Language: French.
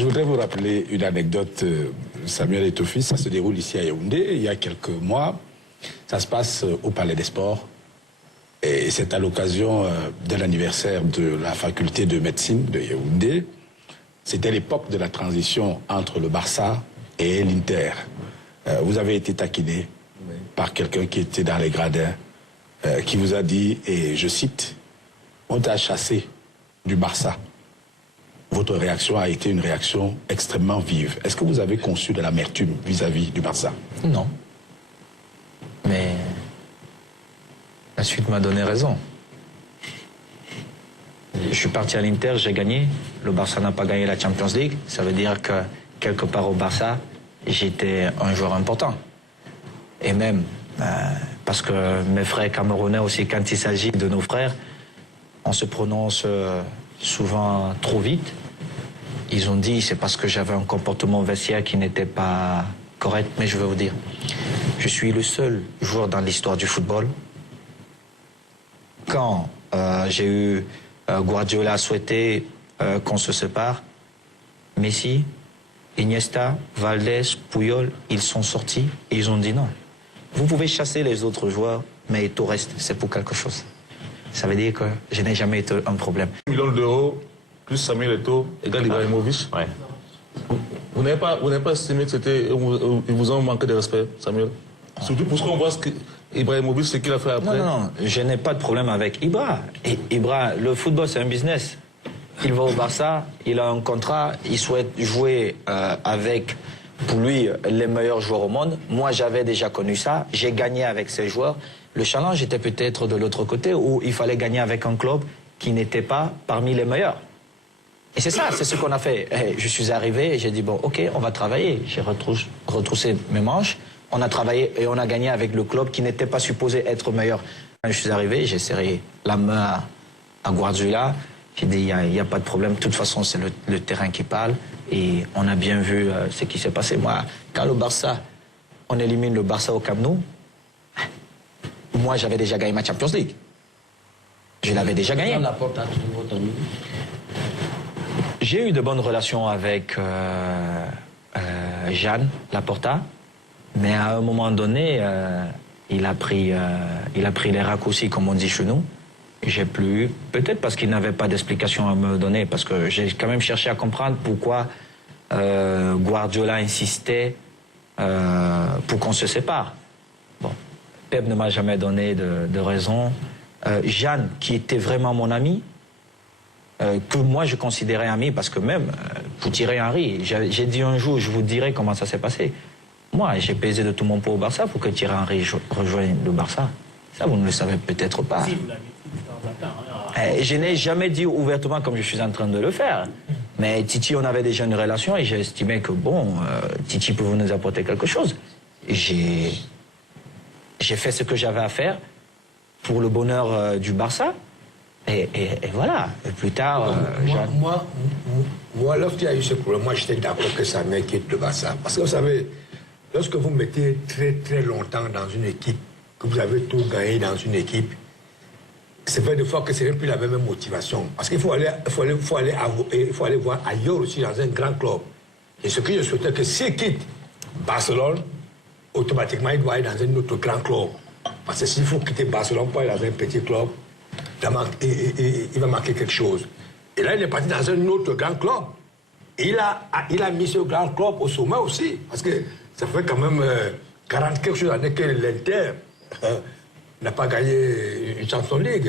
Je voudrais vous rappeler une anecdote, Samuel Etofi. Ça se déroule ici à Yaoundé. Il y a quelques mois, ça se passe au Palais des Sports. Et c'est à l'occasion de l'anniversaire de la faculté de médecine de Yaoundé. C'était l'époque de la transition entre le Barça et l'Inter. Vous avez été taquiné par quelqu'un qui était dans les gradins, qui vous a dit, et je cite, « On t'a chassé du Barça ». Votre réaction a été une réaction extrêmement vive. Est-ce que vous avez conçu de l'amertume vis-à-vis du Barça? Non. Mais la suite m'a donné raison. Je suis parti à l'Inter, j'ai gagné. Le Barça n'a pas gagné la Champions League. Ça veut dire que quelque part au Barça, j'étais un joueur important. Et même parce que mes frères camerounais aussi, quand il s'agit de nos frères, on se prononce souvent trop vite. Ils ont dit c'est parce que j'avais un comportement vestiaire qui n'était pas correct. Mais je vais vous dire, je suis le seul joueur dans l'histoire du football. Quand j'ai eu Guardiola souhaité qu'on se sépare, Messi, Iniesta, Valdés, Puyol, ils sont sortis et ils ont dit non. Vous pouvez chasser les autres joueurs, mais tout reste, c'est pour quelque chose. Ça veut dire que je n'ai jamais été un problème. 1 million d'euros, plus Samuel Eto'o, égale Ibrahimovic. Ouais. Vous n'avez pas estimé que c'était... Ils vous ont manqué de respect, Samuel? Surtout parce qu'on voit Ibrahimovic, ce qu'il a fait après. Non, je n'ai pas de problème avec Ibra. Et Ibra, le football, c'est un business. Il va au Barça, il a un contrat, il souhaite jouer avec, pour lui, les meilleurs joueurs au monde. Moi, j'avais déjà connu ça. J'ai gagné avec ces joueurs. Le challenge était peut-être de l'autre côté, où il fallait gagner avec un club qui n'était pas parmi les meilleurs. Et c'est ça, c'est ce qu'on a fait. Je suis arrivé et j'ai dit, bon, ok, on va travailler. J'ai retroussé mes manches. On a travaillé et on a gagné avec le club qui n'était pas supposé être meilleur. Quand je suis arrivé, j'ai serré la main à Guardiola. J'ai dit, il n'y a pas de problème. De toute façon, c'est le terrain qui parle. Et on a bien vu ce qui s'est passé. Moi, quand le Barça, on élimine le Barça au Camp Nou, moi, j'avais déjà gagné ma Champions League. Je l'avais déjà gagné. J'ai eu de bonnes relations avec Jeanne Laporta. Mais à un moment donné, il a pris les raccourcis, comme on dit chez nous. J'ai plus eu, peut-être parce qu'il n'avait pas d'explication à me donner, parce que j'ai quand même cherché à comprendre pourquoi Guardiola insistait pour qu'on se sépare. Bon, Pep ne m'a jamais donné de raison. Jeanne, qui était vraiment mon ami, que moi je considérais ami, parce que même pour Thierry Henry, j'ai dit un jour, je vous dirai comment ça s'est passé. Moi, j'ai pesé de tout mon poids au Barça pour que Thierry Henry rejoigne le Barça. Ça, vous ne le savez peut-être pas. Si, vous l'avez dit de temps en temps. Je n'ai jamais dit ouvertement comme je suis en train de le faire. Mais Titi, on avait déjà une relation et j'ai estimé que, bon, Titi pouvait nous apporter quelque chose. J'ai fait ce que j'avais à faire pour le bonheur du Barça. Et voilà. Et plus tard... Moi, lorsqu'il y a eu ce problème, moi, j'étais d'accord que Samuel quitte le Barça. Parce que vous savez, lorsque vous mettez très, très longtemps dans une équipe, que vous avez tout gagné dans une équipe, c'est vrai des fois que ce n'est plus la même motivation. Parce qu'il faut aller voir ailleurs aussi dans un grand club. Et ce que je souhaitais, que s'il quitte Barcelone, automatiquement, il doit aller dans un autre grand club. Parce que s'il faut quitter Barcelone pour aller dans un petit club, il va manquer quelque chose. Et là, il est parti dans un autre grand club. Et il a mis ce grand club au sommet aussi. Parce que ça fait quand même 40 quelque chose d'années que l'Inter n'a pas gagné une Champions League.